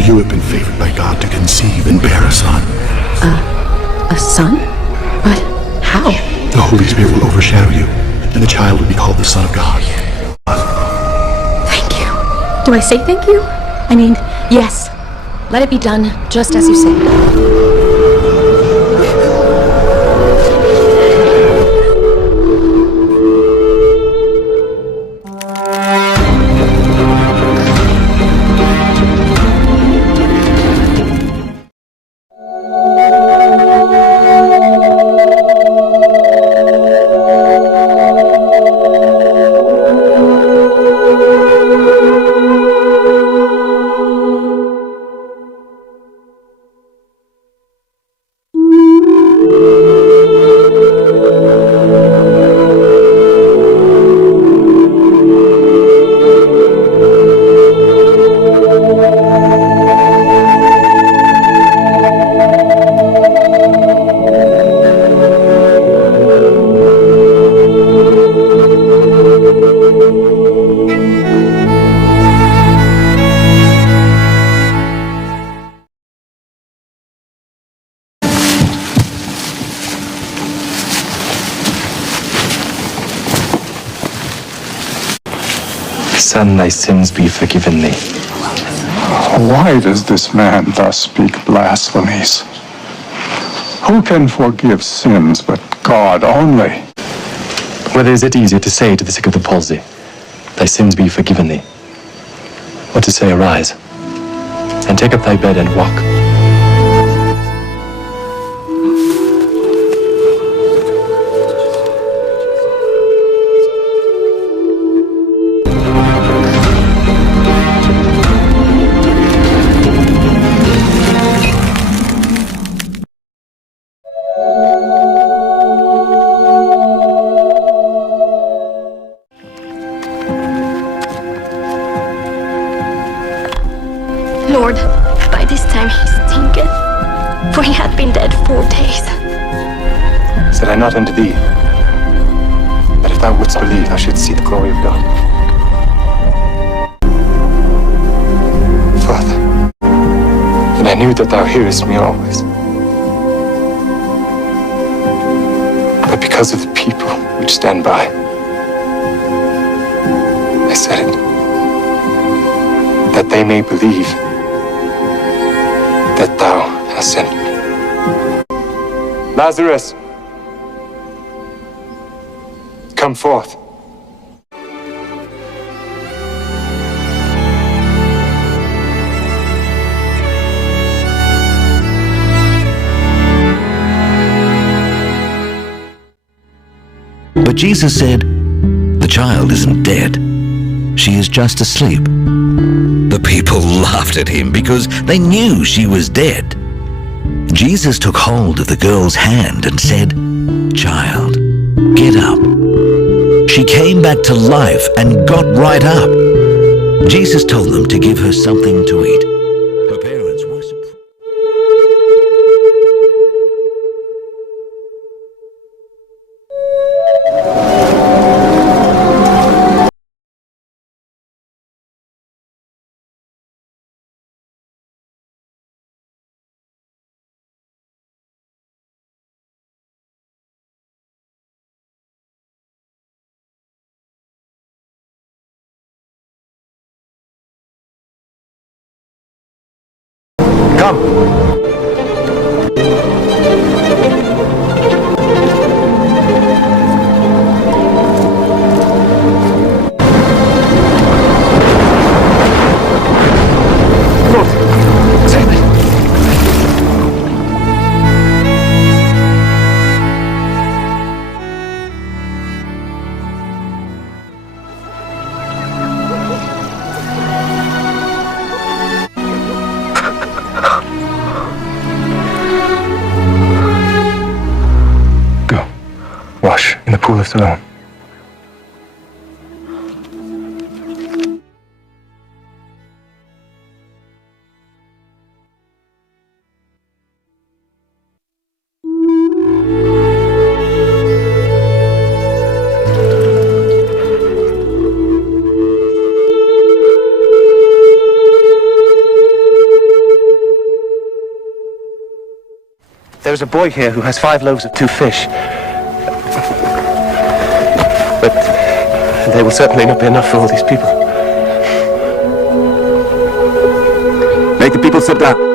For you have been favored by God to conceive and bear a son. A son? But how? The Holy Spirit will overshadow you, and the child will be called the Son of God. Thank you. Do I say thank you? I mean, yes. Let it be done, just as you say. Son, thy sins be forgiven thee. Why does this man thus speak blasphemies? Who can forgive sins but God only? Whether is it easier to say to the sick of the palsy, thy sins be forgiven thee, or to say, arise, and take up thy bed and walk? Lord, by this time he stinketh, for he hath been dead 4 days. Said I not unto thee, that if thou wouldst believe, thou shouldst see the glory of God? Father, and I knew that thou hearest me always. But because of the people which stand by, I said it, that they may believe that thou hast sent me. Lazarus, come forth. But Jesus said, "The child isn't dead. She is just asleep." The people laughed at him because they knew she was dead. Jesus took hold of the girl's hand and said, "Child, get up." She came back to life and got right up. Jesus told them to give her something to eat. Her parents were surprised. Come. Wash in the pool of Siloam. There's a boy here who has 5 loaves of 2 fish. But they will certainly not be enough for all these people. Make the people sit down.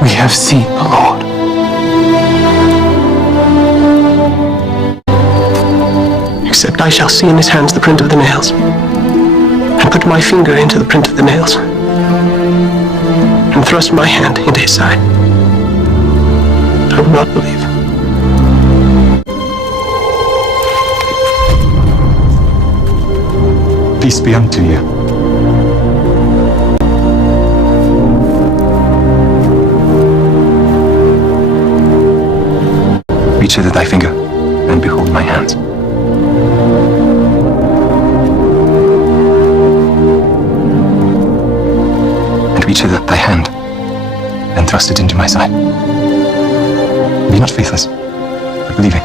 We have seen the Lord. Except I shall see in his hands the print of the nails, and put my finger into the print of the nails, and thrust my hand into his side. I will not believe. Peace be unto you. Reach hither thy finger, and behold my hands. And reach hither thy hand, and thrust it into my side. Be not faithless, but believing.